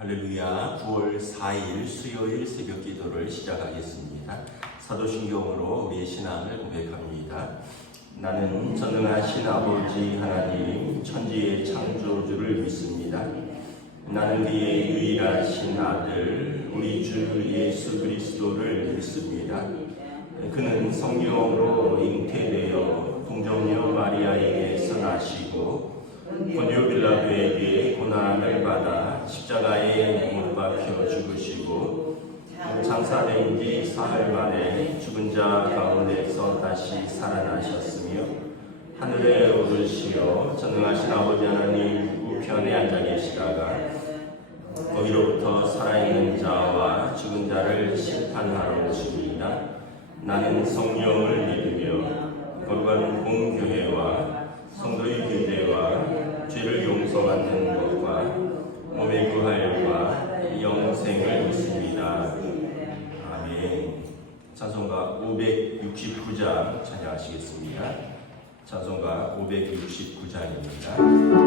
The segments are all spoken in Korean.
할렐루야. 9월 4일 수요일 새벽 기도를 시작하겠습니다. 사도신경으로 우리의 신앙을 고백합니다. 나는 전능하신 아버지 하나님 천지의 창조주를 믿습니다. 나는 그의 유일하신 아들 우리 주 예수 그리스도를 믿습니다. 그는 성령으로 잉태되어 동정녀 마리아에게서 나시고 본디오 빌라도에게 고난을 받아 십자가에 못 박혀 죽으시고 장사된 지 사흘 만에 죽은 자 가운데서 다시 살아나셨으며 하늘에 오르시어 전능하신 아버지 하나님 우편에 앉아 계시다가 거기로부터 살아있는 자와 죽은 자를 심판하러 오십니다. 나는 성령을 믿으며 거룩한 공교회와 성도의 교제와 죄를 용서받는 것과 몸의 부활과 영생을 믿습니다. 아멘. 찬송가 569장 찬양하시겠습니다. 찬송가 569장입니다.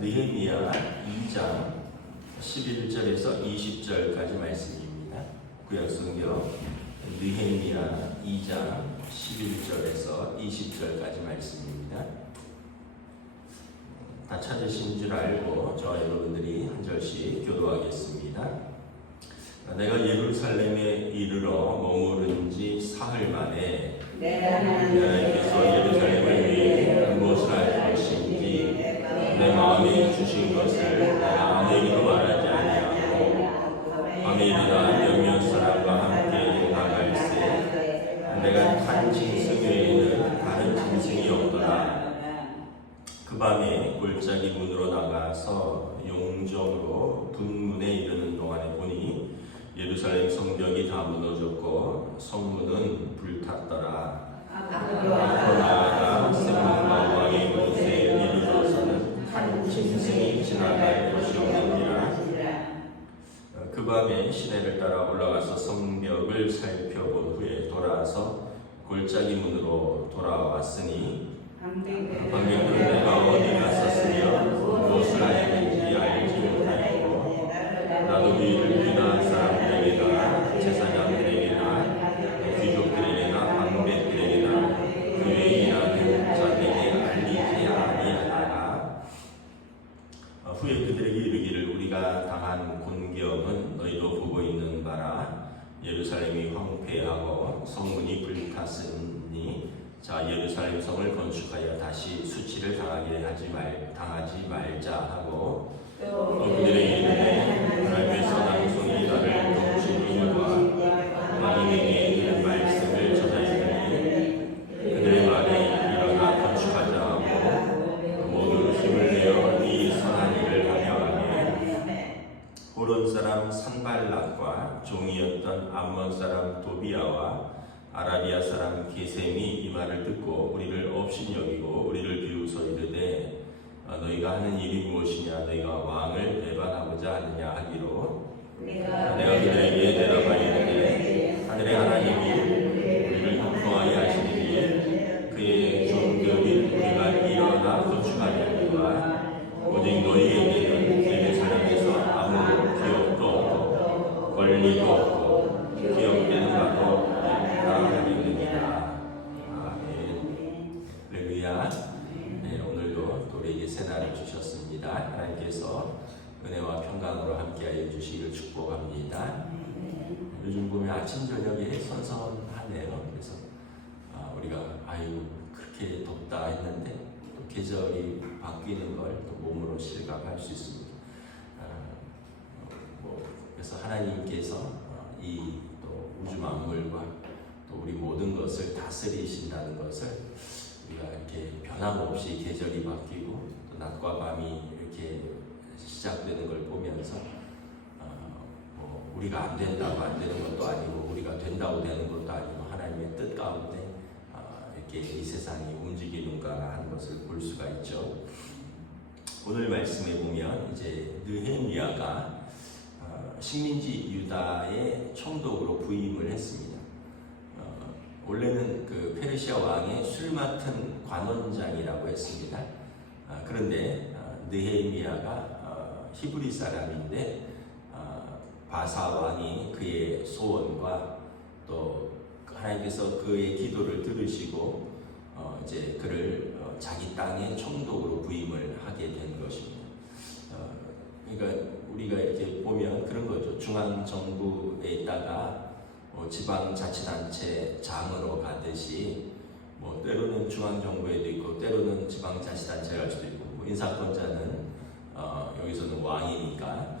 느헤미야 2장 11절에서 20절까지 말씀입니다. 구약성경 느헤미야 2장 11절에서 20절까지 말씀입니다. 다 찾으신 줄 알고 저와 여러분들이 한 절씩 교도하겠습니다. 내가 예루살렘에 이르러 머무른 지 사흘 만에 하나님께서 예루살렘을 위해 무엇을 할 것인지 내 마음에 주신 것을 내가 아무에게도 말하지 아니하고 밤에 일어나 몇몇 사람과 함께 나갈새 내가 탄 짐승 외에는 다른 짐승이 없더라. 그 밤에 골짜기 문으로 나가서 용정으로 분문에 이르는 동안에 보니 예루살렘 성벽이 다 무너졌고 성문은 불탔더라. 앞으로 나아가 세문과 왕의 곳에 이르러서는 한 짐승이 지나갈 곳이 없느니라. 그 밤에 시내를 따라 올라가서 성벽을 살펴본 후에 돌아와서 골짜기 문으로 돌아왔으니 방백으로 내가 어디 갔었으며 무엇을 하였는지 알지 못하였고 나도 그를 유다 사람들에게나 제사장들에게나 귀족들에게나 방백들에게나 그 외에 일하는 자들에게 알리지 아니하나라. 후에 그들에게 이르기를 우리가 당한 곤경은 너희도 보고 있는 바라. 예루살렘이 황폐하고 성문이 불탔으니 자 예루살렘 성을 건축하여 다시 수치를 당하지 말자 하고 그들에게 이르되 하나님의 선한 손이 나를 도우신 이유와 왕에게 이런 말씀을 전하였더니 그들의 말에 일어나 건축하자 하고 모두 힘을 내어 이 선한 일을 하려 하매 호론 사람 산발락과 종이었던 암몬 사람 도비아와 아라비아 사람 게셈이 이 말을 듣고 우리를 업신여기고 우리를 비웃어 이르되 너희가 하는 일이 무엇이냐 너희가 왕을 배반하고자 하느냐 하기로 내가 그들에게 대답하여 이르되 하늘의 하나님이 우리를 형통하게 하시리니 그의 종들인 우리가 일어나 건축하려니와 오직 너희에게는 예루살렘에서 아무 기업도 없고 권리도 없고 기억되는 바도 하리니라. 아멘. 할렐루야. 네, 오늘도 또 우리에게 새날을 주셨습니다. 하나님께서 은혜와 평강으로 함께하여 주시기를 축복합니다. 요즘 보면 아침 저녁에 선선하네요. 그래서 우리가 아유 그렇게 덥다 했는데 또 계절이 바뀌는 걸 또 몸으로 실감할 수 있습니다. 그래서 하나님께서 이 또 우주 만물과 또 우리 모든 것을 다스리신다는 것을 우리가 이렇게 변함없이 계절이 바뀌고 또 낮과 밤이 이렇게 시작되는 걸 보면서 우리가 안 된다고 안 되는 것도 아니고 우리가 된다고 되는 것도 아니고 하나님의 뜻 가운데 이렇게 이 세상이 움직이는가 하는 것을 볼 수가 있죠. 오늘 말씀에 보면 이제 느헤미야가 식민지 유다의 총독으로 부임을 했습니다. 원래는 그 페르시아 왕의 술 맡은 관원장이라고 했습니다. 그런데 느헤미야가 히브리 사람인데 바사 왕이 그의 소원과 또 하나님께서 그의 기도를 들으시고 이제 그를 자기 땅의 총독으로 부임을 하게 된 것입니다. 그러니까 우리가 이렇게 보면 그런 거죠. 중앙 정부에 있다가 지방자치단체 장으로 가듯이 때로는 중앙 정부에도 있고 때로는 지방자치단체 갈 수도 있고 인사권자는 여기서는 왕이니까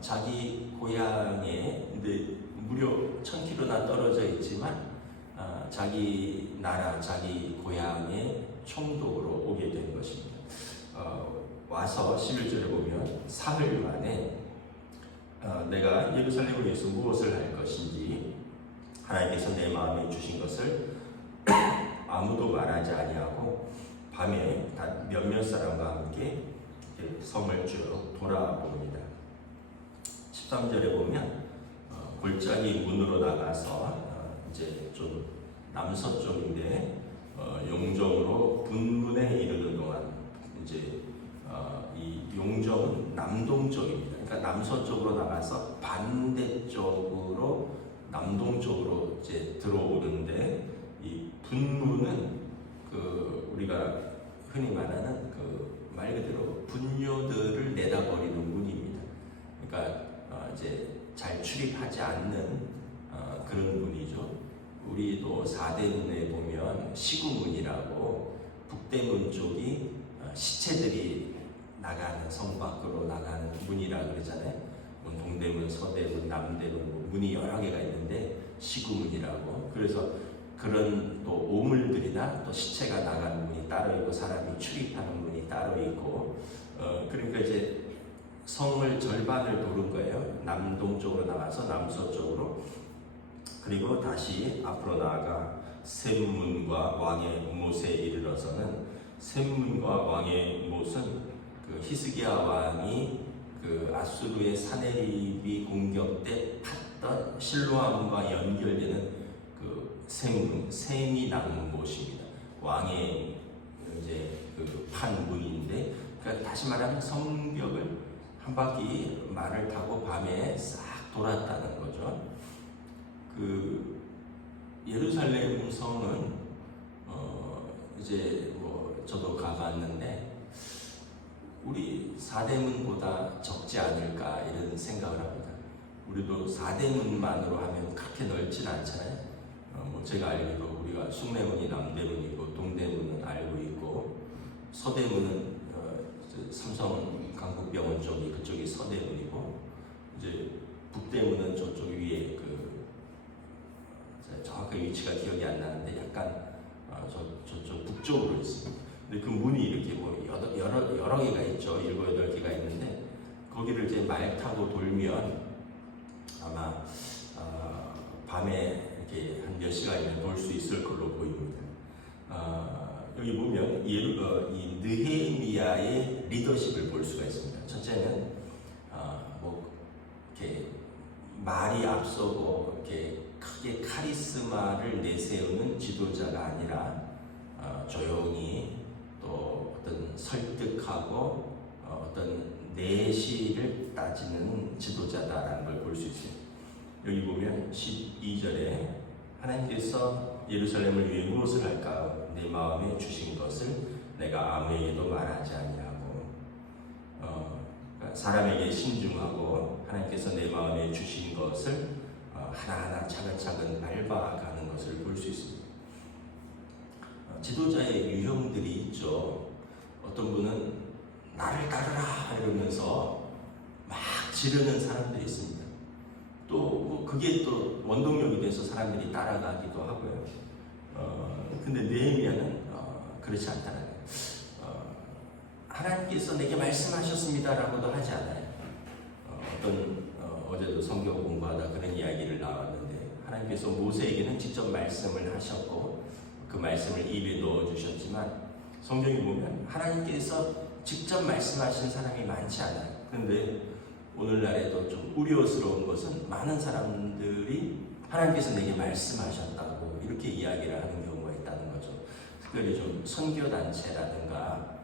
자기 고향에 근데 무려 1000km나 떨어져 있지만 자기 나라 자기 고향의 총독으로 오게 된 것입니다. 와서 11절에 보면 사흘 만에 내가 예루살렘을 위해서 무엇을 할 것인지 하나님께서 내 마음에 주신 것을 아무도 말하지 아니하고 밤에 몇몇 사람과 함께 성을 쭉 돌아봅니다. 13절에 보면 골짜기 문으로 나가서 이제 좀 남서쪽인데 용정으로 분문에 이르는 동안 이제 이 용정은 남동쪽입니다. 그러니까 남서쪽으로 나가서 반대쪽으로 남동쪽으로 이제 들어오는데 이 분문은 흔히 말하는 그 말 그대로 분뇨들을 내다버리는 문입니다. 그러니까 이제 잘 출입하지 않는 그런 문이죠. 우리도 4대문에 보면 시구문이라고 북대문 쪽이 시체들이 나가는 성 밖으로 나가는 문이라 그러잖아요. 동대문, 서대문, 남대문 문이 여러 개가 있는데 시구문이라고. 그래서 그런 또 오물들이나 또 시체가 나가는 문이 따로 있고 사람이 출입하는 문이 따로 있고 그러니까 이제 성을 절반을 도는 거예요. 남동쪽으로 나가서 남서쪽으로. 그리고 다시 앞으로 나아가 샘문과 왕의 못에 이르러서는 샘문과 왕의 못은 그 히스기야 왕이 그 아수르의 사네립이 공격 때 팠던 실로암과 연결되는 그 샘문, 샘이 나는 못입니다. 왕의 이제 그 판 문인데, 그러니까 다시 말하면 성벽을 한 바퀴 말을 타고 밤에 싹 돌았다는 거죠. 그 예루살렘 성은 이제 뭐 저도 가봤는데 우리 4대문보다 적지 않을까 이런 생각을 합니다. 우리도 4대문만으로 하면 그렇게 넓진 않잖아요. 뭐 제가 알기로 우리가 숭례문이 남대문이고 동대문은 알고 있고 서대문은 삼성 강북병원 쪽이 그쪽이 서대문이고 이제 북대문은 저쪽 위에 그 정확하게 위치가 기억이 안 나는데 약간 저쪽 북쪽으로 있습니다. 근데 그 문이 이렇게 뭐 여러 개가 있죠. 7, 8개가 있는데 거기를 이제 말 타고 돌면 아마 밤에 이렇게 한 몇 시간이면 돌 수 있을 걸로 보입니다. 여기 보면 이 느헤미야의 리더십을 볼 수가 있습니다. 첫째는 뭐 이렇게 말이 앞서고 이렇게 크게 카리스마를 내세우는 지도자가 아니라 조용히 또 어떤 설득하고 어떤 내실을 따지는 지도자다라는 걸 볼 수 있어요. 여기 보면 12절에 하나님께서 예루살렘을 위해 무엇을 할까? 내 마음에 주신 것을 내가 아무에게도 말하지 아니하고 그러니까 사람에게 신중하고 하나님께서 내 마음에 주신 것을 하나하나 차근차근 밟아가는 것을 볼 수 있습니다. 지도자의 유형들이 있죠. 어떤 분은 나를 따르라 이러면서 막 지르는 사람들이 있습니다. 또 뭐 그게 또 원동력이 돼서 사람들이 따라가기도 하고요. 근데 느헤미야는 그렇지 않다는 거예요. 하나님께서 내게 말씀하셨습니다라고도 하지 않아요. 어제도 성경 공부하다 그런 이야기를 나왔는데 하나님께서 모세에게는 직접 말씀을 하셨고 그 말씀을 입에 넣어주셨지만 성경에 보면 하나님께서 직접 말씀하신 사람이 많지 않아요. 그런데 오늘날에도 좀 우려스러운 것은 많은 사람들이 하나님께서 내게 말씀하셨다고 이렇게 이야기를 하는 경우가 있다는 거죠. 특별히 좀 선교단체라든가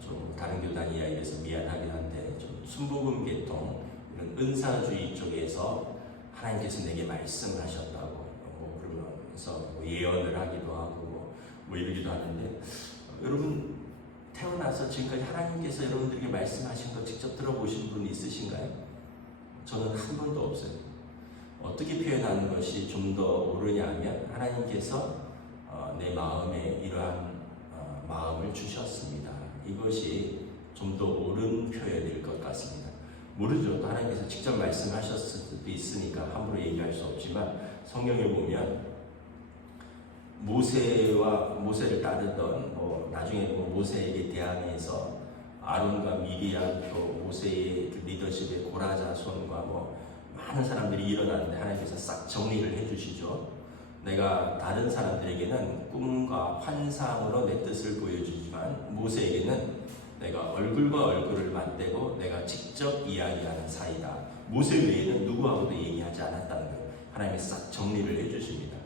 좀 다른 교단 이야기에서 미안하긴 한데 좀 순복음 계통 이런 은사주의 쪽에서 하나님께서 내게 말씀하셨다고 뭐 그러면서 예언을 하기도 하고 뭐 이러기도 하는데 여러분 태어나서 지금까지 하나님께서 여러분들에게 말씀하신 거 직접 들어보신 분 있으신가요? 저는 한 번도 없어요. 어떻게 표현하는 것이 좀 더 옳으냐면 하나님께서 내 마음에 이러한 마음을 주셨습니다. 이것이 좀 더 옳은 표현일 것 같습니다. 모르죠. 또 하나님께서 직접 말씀하셨을 수도 있으니까 함부로 얘기할 수 없지만 성경에 보면 모세를 따르던 나중에 모세에게 대항해서 아론과 미리암 또 모세의 그 리더십의 고라자손과 많은 사람들이 일어났는데 하나님께서 싹 정리를 해주시죠. 내가 다른 사람들에게는 꿈과 환상으로 내 뜻을 보여주지만 모세에게는 내가 얼굴과 얼굴을 맞대고 내가 직접 이야기하는 사이다. 모세 외에는 누구하고도 얘기하지 않았다는 거예요. 하나님이 싹 정리를 해주십니다.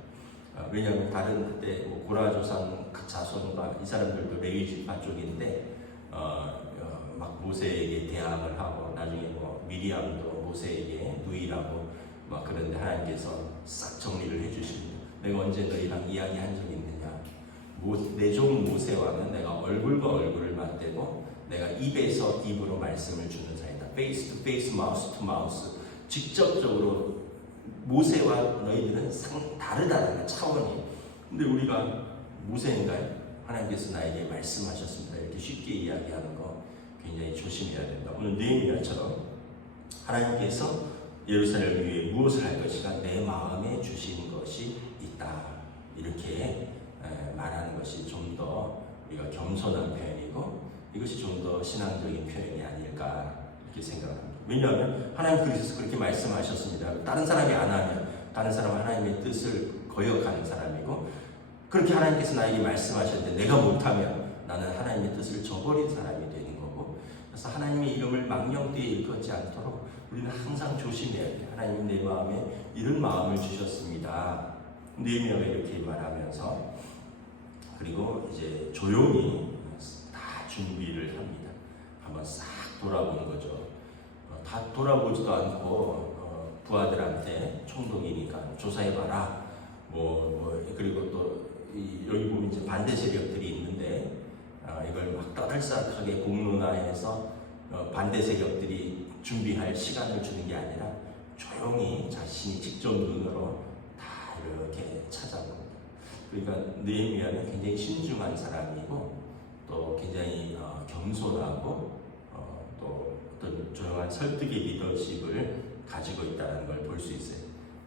왜냐하면 다른 그때 고라 자손과 이 사람들도 레위 지파 쪽인데 막 모세에게 대항을 하고 나중에 미리암도 모세에게 누이라고 막 그런데 하나님께서 싹 정리를 해주십니다. 내가 언제 너희랑 이야기한 적이 있느냐? 내 종 모세와는 내가 얼굴과 얼굴을 맞대고 내가 입에서 입으로 말씀을 주는 사이다. face to face, mouth to mouth. 직접적으로 모세와 너희들은 다르다는 차원이. 근데 우리가 모세인가요? 하나님께서 나에게 말씀하셨습니다. 이렇게 쉽게 이야기하는 거 굉장히 조심해야 된다. 오늘 느헤미야처럼 하나님께서 예루살렘을 위해 무엇을 할 것인가 내 마음에 주신 것이 있다. 이렇게 말하는 것이 좀 더 우리가 겸손한 표현이고 이것이 좀 더 신앙적인 표현이 아닐까 이렇게 생각합니다. 왜냐하면 하나님 그리스도께서 그렇게 말씀하셨습니다. 다른 사람이 안 하면 다른 사람은 하나님의 뜻을 거역하는 사람이고 그렇게 하나님께서 나에게 말씀하셨는데 내가 못하면 나는 하나님의 뜻을 저버린 사람이 되는 거고 그래서 하나님의 이름을 망령되이 일컫지 않도록 우리는 항상 조심해야 돼요. 하나님 내 마음에 이런 마음을 주셨습니다. 느헤미야가 이렇게 말하면서 그리고 이제 조용히 다 준비를 합니다. 한번 싹 돌아보는 거죠. 다 돌아보지도 않고 부하들한테 총독이니까 조사해봐라. 그리고 또 여기 보면 이제 반대 세력들이 있는데 이걸 막 떠들썩하게 공론화해서 반대 세력들이 준비할 시간을 주는 게 아니라 조용히 자신이 직접 눈으로 다 이렇게 찾아봅니다. 그러니까 느헤미야는 굉장히 신중한 사람이고 또 굉장히 겸손하고 또 어떤 조용한 설득의 리더십을 가지고 있다는 걸 볼 수 있어요.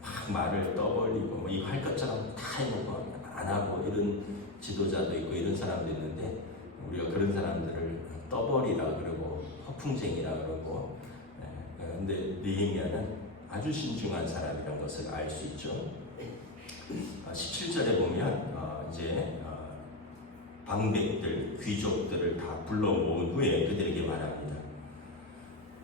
막 말을 떠벌리고 이거 할 것처럼 다 해놓고 안 하고 이런 지도자도 있고 이런 사람도 있는데 우리가 그런 사람들을 떠벌이라 그러고 허풍쟁이라 그러고 근데 느헤미야는 아주 신중한 사람이라는 것을 알 수 있죠. 17절에 보면 이제 방백들, 귀족들을 다 불러 모은 후에 그들에게 말합니다.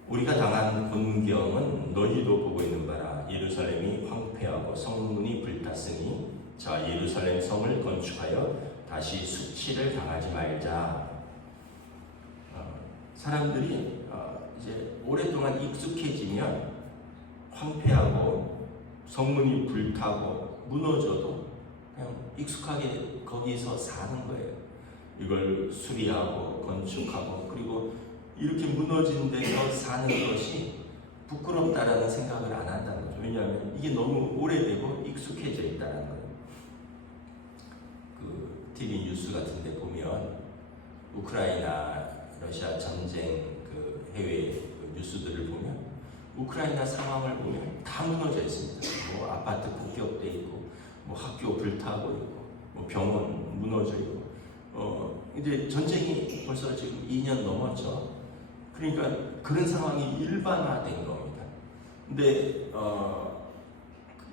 우리가 당한 곤경은 너희도 보고 있는 바라. 예루살렘이 황폐하고 성문이 불탔으니 자 예루살렘 성을 건축하여 다시 수치를 당하지 말자. 사람들이 이제 오랫동안 익숙해지면 황폐하고 성문이 불타고 무너져도 그냥 익숙하게 거기서 사는 거예요. 이걸 수리하고 건축하고 그리고 이렇게 무너진 데서 사는 것이 부끄럽다라는 생각을 안 한다는 거죠. 왜냐하면 이게 너무 오래되고 익숙해져 있다는 거예요. 그 TV 뉴스 같은 데 보면 우크라이나 러시아 전쟁 그 해외 그 뉴스들을 보면 우크라이나 상황을 보면 다 무너져 있습니다. 뭐 아파트 폭격돼 있고 뭐 학교 불타고 있고 뭐 병원 무너져 있고 이제 전쟁이 벌써 지금 2년 넘었죠. 그러니까 그런 상황이 일반화된 겁니다. 근데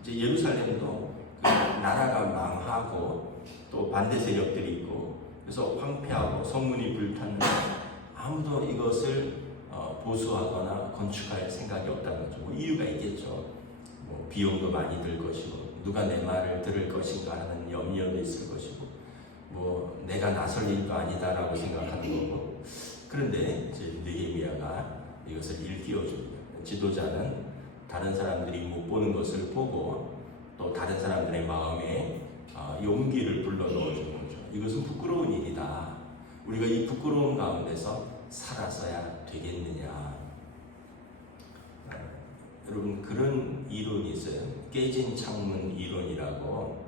이제 예루살렘도 그 나라가 망하고 또 반대 세력들이 있고 그래서 황폐하고 성문이 불탔는데 아무도 이것을 보수하거나 건축할 생각이 없다는 거죠. 뭐 이유가 있겠죠. 뭐 비용도 많이 들 것이고 누가 내 말을 들을 것인가 하는 염려도 있을 것이고 뭐 내가 나설 일도 아니다라고 생각하는 거고 그런데 이제 느헤미야가 이것을 일깨워줍니다. 지도자는 다른 사람들이 못 보는 것을 보고 또 다른 사람들의 마음에 용기를 불러 넣어주는 거죠. 이것은 부끄러운 일이다. 우리가 이 부끄러운 가운데서 살아서야 되겠느냐. 여러분 그런 이론이 있어요. 깨진 창문 이론이라고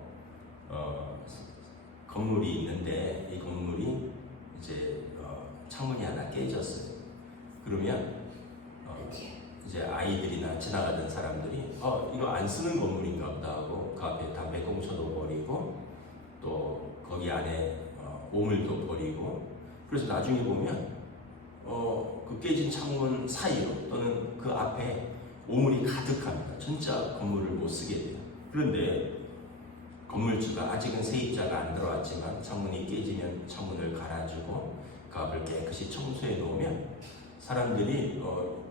건물이 있는데 이 건물이 이제 창문이 하나 깨졌어요. 그러면 이제 아이들이나 지나가던 사람들이 이거 안 쓰는 건물인가 보다 하고 그 앞에 담배꽁초도 버리고 또 거기 안에 오물도 버리고 그래서 나중에 보면 그 깨진 창문 사이로 또는 그 앞에 오물이 가득합니다. 진짜 건물을 못 쓰게 돼요. 그런데 건물주가 아직은 세입자가 안 들어왔지만 창문이 깨지면 창문을 갈아주고 그 앞을 깨끗이 청소해 놓으면 사람들이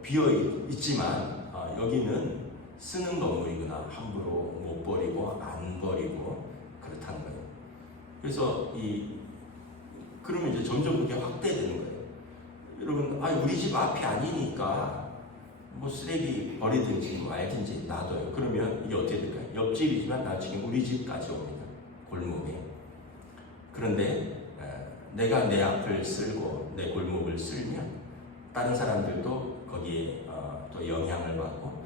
비어 있지만 여기는 쓰는 건물이구나 함부로 못 버리고 안 버리고 그렇다는 거예요. 그래서 그러면 이제 점점 그게 확대되는 거예요. 여러분 우리 집 앞이 아니니까 뭐 쓰레기 버리든지 뭐 알든지 놔둬요. 그러면 이게 어떻게 될까요? 옆집이지만 나중에 우리 집까지 옵니다. 골목에. 그런데 내가 내 앞을 쓸고 내 골목을 쓸면 다른 사람들도 거기에 또 영향을 받고,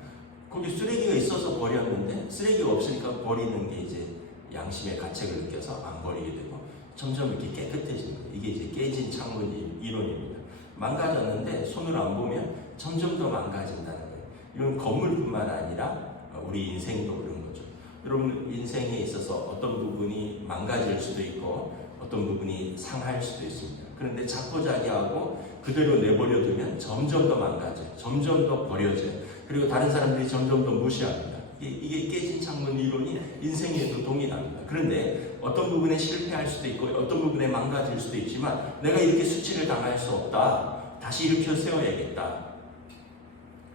거기 쓰레기가 있어서 버렸는데 쓰레기가 없으니까 버리는 게 이제 양심의 가책을 느껴서 안 버리게 되고 점점 이렇게 깨끗해지는 거예요. 이게 이제 깨진 창문 이론입니다. 망가졌는데 손으로 안 보면 점점 더 망가진다는 거예요. 이건 건물뿐만 아니라 우리 인생도 그런 거죠. 여러분 인생에 있어서 어떤 부분이 망가질 수도 있고 어떤 부분이 상할 수도 있습니다. 그런데 자포자기하고 그대로 내버려두면 점점 더 망가져요. 점점 더 버려져요. 그리고 다른 사람들이 점점 더 무시합니다. 이게 깨진 창문 이론이 인생에도 동일합니다. 그런데 어떤 부분에 실패할 수도 있고 어떤 부분에 망가질 수도 있지만 내가 이렇게 수치를 당할 수 없다. 다시 일으켜 세워야겠다.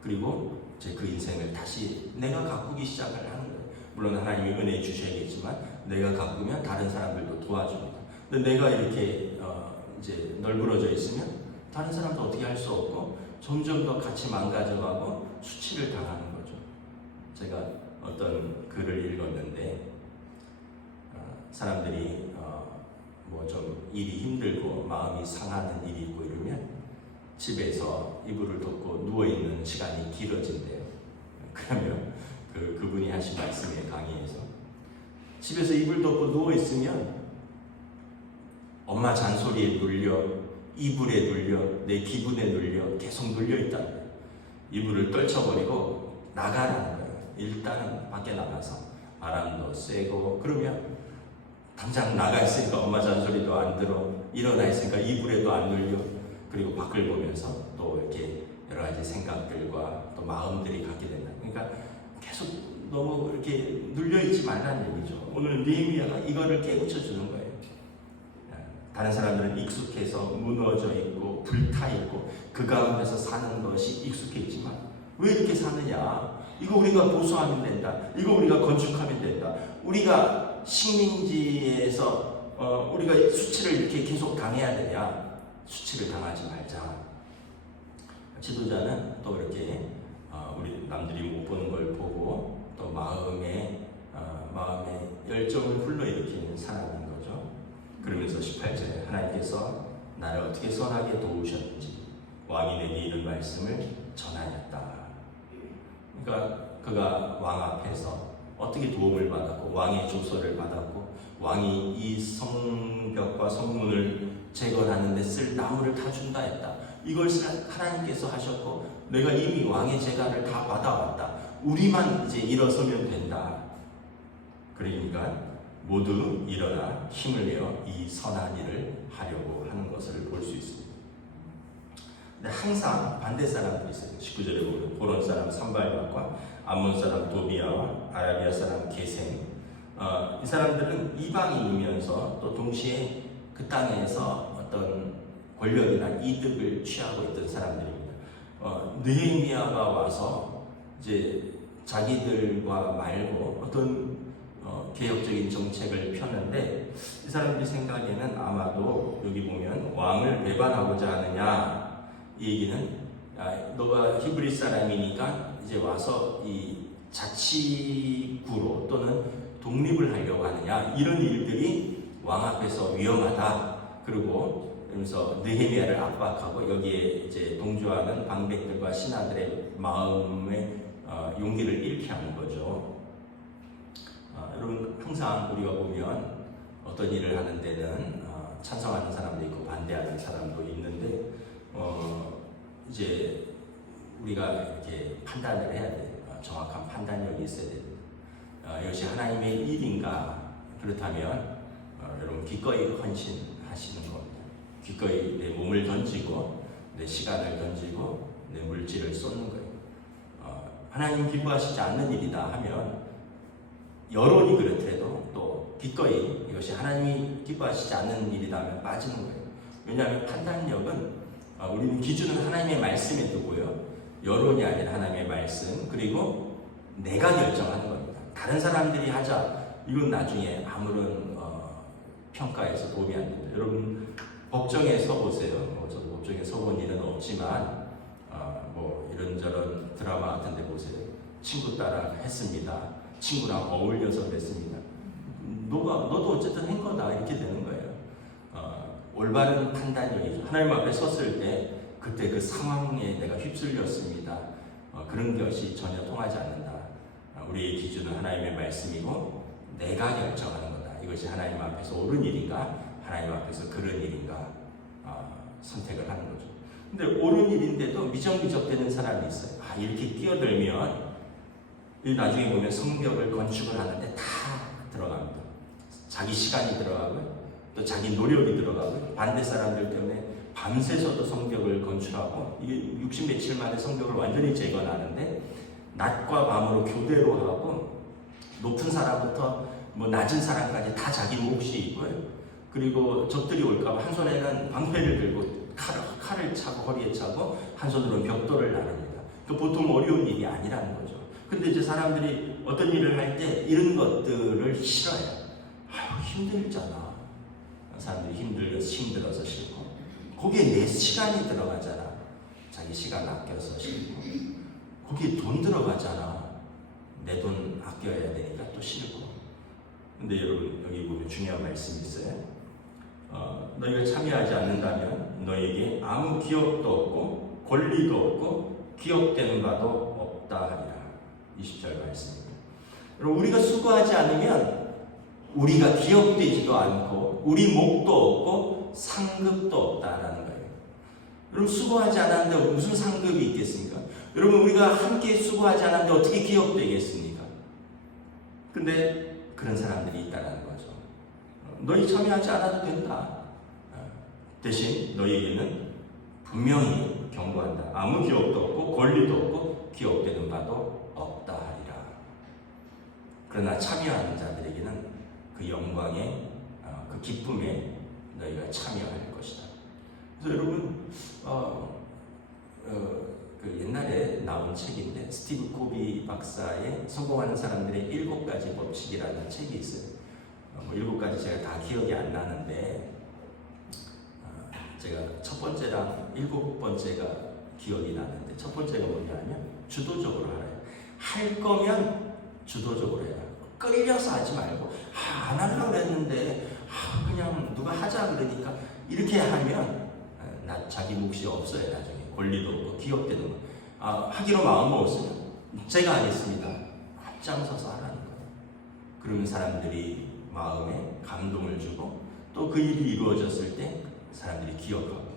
그리고 이제 그 인생을 다시 내가 가꾸기 시작을 하는 거예요. 물론 하나님이 은혜 주셔야겠지만 내가 가꾸면 다른 사람들도 도와줍니다. 근데 내가 이렇게 이제 널브러져 있으면 다른 사람도 어떻게 할 수 없고 점점 더 같이 망가져가고 수치를 당하는 거죠. 제가 어떤 글을 읽었는데 사람들이 뭐 좀 일이 힘들고 마음이 상하는 일이 있고 이러면 집에서 이불을 덮고 누워있는 시간이 길어진대요. 그러면 그분이 하신 말씀에 강의에서 집에서 이불 덮고 누워있으면 엄마 잔소리에 눌려, 이불에 눌려, 내 기분에 눌려 계속 눌려있다. 이불을 떨쳐버리고 나가라는 거예요. 일단은 밖에 나가서 바람도 쐬고, 그러면 당장 나가 있으니까 엄마 잔소리도 안 들어, 일어나 있으니까 이불에도 안 눌려. 그리고 밖을 보면서 또 이렇게 여러 가지 생각들과 또 마음들이 갖게 된다. 그러니까 계속 너무 이렇게 눌려있지 말라는 얘기죠. 오늘 느헤미야가 이거를 깨우쳐 주는 거예요. 다른 사람들은 익숙해서 무너져 있고 불타 있고 그 가운데서 사는 것이 익숙해 있지만 왜 이렇게 사느냐? 이거 우리가 보수하면 된다. 이거 우리가 건축하면 된다. 우리가 식민지에서 우리가 수치를 이렇게 계속 당해야 되냐? 수치를 당하지 말자. 지도자는 또 이렇게 우리 남들이 못 보는 걸 보고 또 마음에 열정을 불러일으키는 사람인 거죠. 그러면서 18절에 하나님께서 나를 어떻게 선하게 도우셨는지 왕이 내게 이런 말씀을 전하였다. 그러니까 그가 왕 앞에서 어떻게 도움을 받았고 왕의 조서를 받았고 왕이 이 성벽과 성문을 재건하는 데 쓸 나무를 다 준다 했다. 이걸 하나님께서 하셨고 내가 이미 왕의 재간을 다 받아왔다. 우리만 이제 일어서면 된다. 그러니까 모두 일어나 힘을 내어 이 선한 일을 하려고 하는 것을 볼 수 있습니다. 근데 항상 반대 사람들이 있어요. 19절에 보면 보론 사람 산발락과 암몬 사람 도비아와 아라비아 사람 게셈. 이 사람들은 이방인이면서 또 동시에 그 땅에서 어떤 권력이나 이득을 취하고 있던 사람들입니다. 느헤미야가 와서 이제 자기들과 말고 어떤 개혁적인 정책을 폈는데 이 사람들이 생각에는 아마도 여기 보면 왕을 배반하고자 하느냐, 이 얘기는 너가 히브리 사람이니까 이제 와서 이 자치구로 또는 독립을 하려고 하느냐, 이런 일들이 왕 앞에서 위험하다. 그리고 그러면서 느헤미야를 압박하고 여기에 이제 동조하는 방백들과 신하들의 마음의 용기를 잃게 하는 거죠. 여러분 항상 우리가 보면 어떤 일을 하는 데는 찬성하는 사람도 있고 반대하는 사람도 있는데 이제 우리가 이렇게 판단을 해야 돼요. 정확한 판단력이 있어야 됩니다. 이것이 하나님의 일인가? 그렇다면 여러분 기꺼이 헌신하시는 겁니다. 기꺼이 내 몸을 던지고 내 시간을 던지고 내 물질을 쏟는 거예요. 하나님 기뻐하시지 않는 일이다 하면 여론이 그렇더라도 또 기꺼이 이것이 하나님이 기뻐하시지 않는 일이다 하면 빠지는 거예요. 왜냐하면 판단력은 우리는 기준은 하나님의 말씀에 두고요. 여론이 아니라 하나님의 말씀, 그리고 내가 결정하는 겁니다. 다른 사람들이 하자, 이건 나중에 아무런 평가에서 도움이 안 됩니다. 여러분 법정에 서보세요. 저도 법정에 서본 일은 없지만 뭐 이런저런 드라마 같은 데 보세요. 친구 따라 했습니다. 친구랑 어울려서 그랬습니다. 너도 어쨌든 한 거다, 이렇게 되는 거예요. 올바른 판단력이죠. 하나님 앞에 섰을 때 그때 그 상황에 내가 휩쓸렸습니다. 그런 것이 전혀 통하지 않는다. 우리의 기준은 하나님의 말씀이고 내가 결정하는 거다. 이것이 하나님 앞에서 옳은 일인가, 하나님 앞에서 그런 일인가 선택을 하는 거죠. 근데 옳은 일인데도 미적미적되는 사람이 있어요. 이렇게 끼어들면 나중에 보면 성벽을 건축을 하는데 다 들어갑니다. 자기 시간이 들어가고요, 또 자기 노력이 들어가고요, 반대 사람들 때문에 밤새서도 성벽을 건축하고, 이게 60 며칠 만에 성벽을 완전히 재건하는데 낮과 밤으로 교대로 하고, 높은 사람부터 낮은 사람까지 다 자기 몫이 있고요. 그리고 적들이 올까봐 한 손에는 방패를 들고 칼을 차고 허리에 차고 한 손으로는 벽돌을 나릅니다. 보통 어려운 일이 아니라는 거죠. 근데 이제 사람들이 어떤 일을 할 때 이런 것들을 싫어해요. 힘들잖아. 사람들이 힘들어서 싫고, 거기에 내 시간이 들어가잖아. 자기 시간 아껴서 싫고, 거기에 돈 들어가잖아. 내 돈 아껴야 되니까 또 싫고. 근데 여러분, 여기 보면 중요한 말씀이 있어요. 너희가 참여하지 않는다면 너희에게 아무 기업도 없고 권리도 없고 기업되는 바도 없다 하리라. 20절 말씀입니다. 여러분, 우리가 수고하지 않으면 우리가 기업되지도 않고 우리 목도 없고 상급도 없다라는 거예요. 여러분, 수고하지 않았는데 무슨 상급이 있겠습니까? 여러분, 우리가 함께 수고하지 않았는데 어떻게 기업되겠습니까? 근데 그런 사람들이 있다는 거죠. 너희 참여하지 않아도 된다. 대신 너희에게는 분명히 경고한다. 아무 기업도 없고 권리도 없고 기업되는 바도 없다 하리라. 그러나 참여하는 자들에게는 그 영광에, 그 기쁨에 너희가 참여할 것이다. 그래서 여러분, 그 옛날에 나온 책인데, 스티브 코비 박사의 성공하는 사람들의 7가지 법칙이라는 책이 있어요. 7가지 제가 다 기억이 안 나는데, 제가 첫 번째랑 7번째가 기억이 나는데, 첫 번째가 뭐냐면 주도적으로 하래요. 할 거면 주도적으로 해라. 끌려서 하지 말고, 안 하려고 그랬는데 그냥 누가 하자 그러니까 이렇게 하면 자기 몫이 없어요. 나중에 권리도 없고 기업되는 거. 하기로 마음 먹었으면 제가 하겠습니다. 앞장서서 하라는 거예요. 그러면 사람들이 마음에 감동을 주고, 또 그 일이 이루어졌을 때 사람들이 기억하고.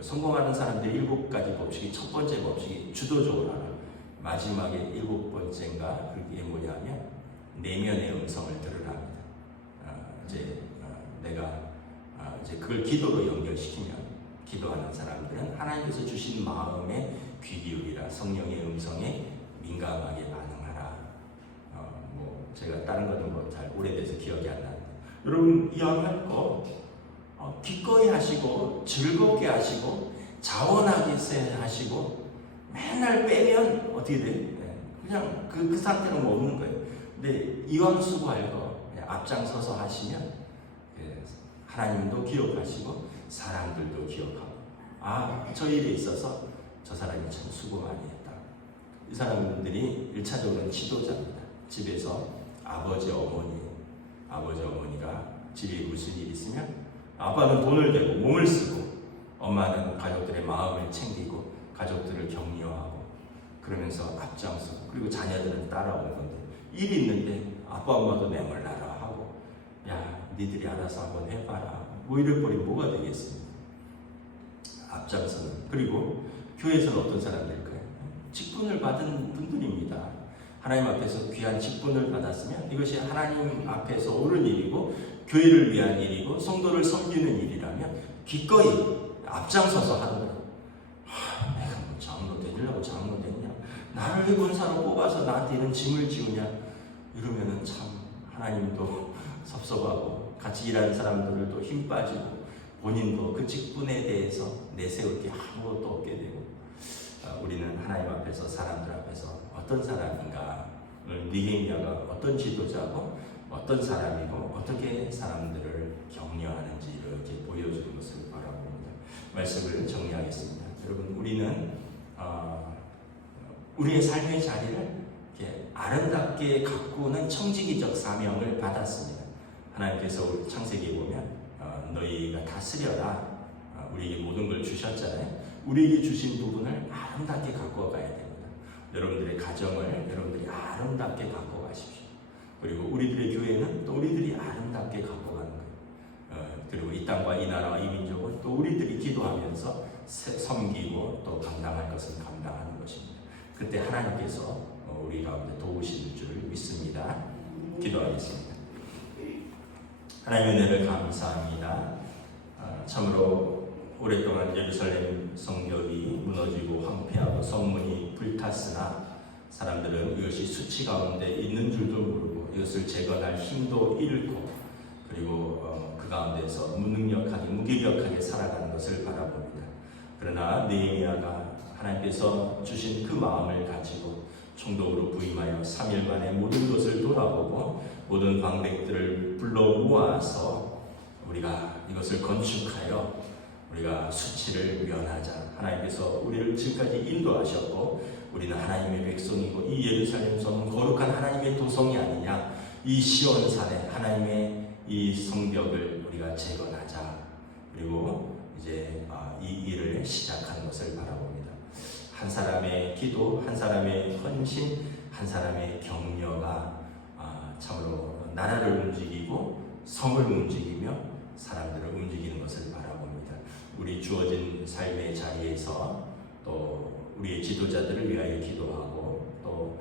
성공하는 사람들의 7가지 법칙이, 첫 번째 법칙이 주도적으로 하라. 마지막에 7번째인가 그게 뭐냐면 내면의 음성을 들으랍니다. 내가 이제 그걸 기도로 연결시키면, 기도하는 사람들은 하나님께서 주신 마음에 귀 기울이라. 성령의 음성에 민감하게 반응하라. 제가 다른 것은 잘 오래돼서 기억이 안 나는데, 여러분, 이왕할 거 기꺼이 하시고 즐겁게 하시고 자원하게 하시고, 맨날 빼면 어떻게 돼? 그냥 그 상태는 없는 거예요. 근데 이왕 수고할 거 앞장서서 하시면 하나님도 기억하시고 사람들도 기억하고, 저 일에 있어서 저 사람이 참 수고 많이 했다. 이 사람들이 1차적으로는 지도자입니다. 집에서 아버지 어머니가 집에 무슨 일이 있으면 아빠는 돈을 대고 몸을 쓰고, 엄마는 가족들의 마음을 챙기고 가족들을 격려하고 그러면서 앞장서고, 그리고 자녀들은 따라오는 건데, 일이 있는데 아빠 엄마도 내몰라라 하고, 야 니들이 알아서 한번 해봐라, 이럴 거리 뭐가 되겠습니까? 앞장서는. 그리고 교회에서는 어떤 사람들일까요? 직분을 받은 분들입니다. 하나님 앞에서 귀한 직분을 받았으면 이것이 하나님 앞에서 옳은 일이고 교회를 위한 일이고 성도를 섬기는 일이라면 기꺼이 앞장서서 하는 거예요. 내가 뭐 장로 되려고 장로 됐냐? 나를 왜 권사로 뽑아서 나한테 이런 짐을 지우냐? 이러면은 참 하나님도 섭섭하고 같이 일하는 사람들도 힘 빠지고 본인도 그 직분에 대해서 내세울 게 아무것도 없게 되고, 우리는 하나님 앞에서, 사람들 앞에서 어떤 사람인가, 니게미야가 어떤 지도자고 어떤 사람이고 어떻게 사람들을 격려하는지 이렇게 보여주는 것을 바라봅니다. 말씀을 정리하겠습니다. 여러분, 우리는 우리의 삶의 자리를 이렇게 아름답게 가꾸는 청지기적 사명을 받았습니다. 하나님께서 우리 창세기에 보면 너희가 하나님이 다스려라. 우리에게 모든 걸 주셨잖아요. 우리에게 주신 부분을 아름답게 갖고 가야 됩니다. 여러분들의 가정을 여러분들이 아름답게 갖고 가십시오. 그리고 우리들의 교회는 또 우리들이 아름답게 갖고 가는 거예요. 그리고 이 땅과 이 나라와 이 민족은 또 우리들이 기도하면서 섬기고 또 감당할 것은 감당하는 것입니다. 그때 하나님께서 우리 가운데 도우실 줄 믿습니다. 기도하겠습니다. 하나님의 은혜를 감사합니다. 참으로 오랫동안 예루살렘 성벽이 무너지고 황폐하고 성문이 불탔으나 사람들은 이것이 수치 가운데 있는 줄도 모르고 이것을 재건할 힘도 잃고 그리고 그 가운데서 무능력하게 무기력하게 살아가는 것을 바라봅니다. 그러나 느헤미야가 하나님께서 주신 그 마음을 가지고 총독으로 부임하여 3일 만에 모든 것을 돌아보고 모든 방백들을 불러 모아서 우리가 이것을 건축하여 우리가 수치를 면하자. 하나님께서 우리를 지금까지 인도하셨고 우리는 하나님의 백성이고 이 예루살렘 성은 거룩한 하나님의 도성이 아니냐. 이 시온산에 하나님의 이 성벽을 우리가 재건하자. 그리고 이제 이 일을 시작하는 것을 바라봅니다. 한 사람의 기도, 한 사람의 헌신, 한 사람의 격려가 참으로 나라를 움직이고 성을 움직이며 사람들을 움직이는 것을 바라봅니다. 우리 주어진 삶의 자리에서 또 우리의 지도자들을 위하여 기도하고 또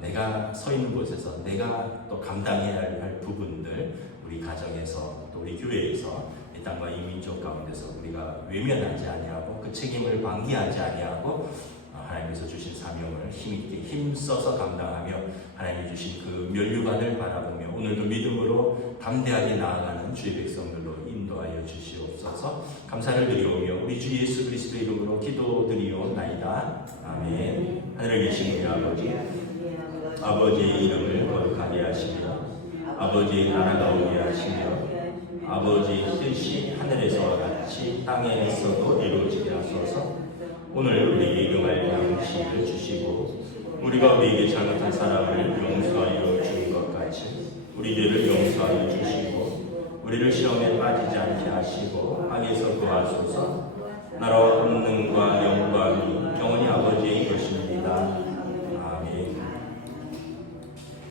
내가 서 있는 곳에서 내가 또 감당해야 할 부분들 우리 가정에서 또 우리 교회에서 이 땅과 이 민족 가운데서 우리가 외면하지 아니하고 그 책임을 방기하지 아니하고 하나님께서 주신 사명을 힘있게 힘써서 감당하며 하나님이 주신 그 면류관을 바라보며 오늘도 믿음으로 담대하게 나아가는 주의 백성들로 인도하여 주시옵소서. 감사를 드리오며 우리 주 예수 그리스도 이름으로 기도드리오나이다. 아멘. 하늘에 계신 우리 아버지의 이름을 거룩하게 하시며 아버지의 나라가 오게 하시며 아버지의 뜻이 하늘에서와 같이 땅에서도 이루어지게 하소서. 오늘 우리에게 일용할 양식을 주시고 우리가 우리에게 잘못한 사람을 용서하여 주는 것 같이 우리 죄를 용서하여 주시고 우리를 시험에 빠지지 않게 하시고 악에서 구하소서. 나라와 권능과 영광이 영원히 아버지의 것입니다.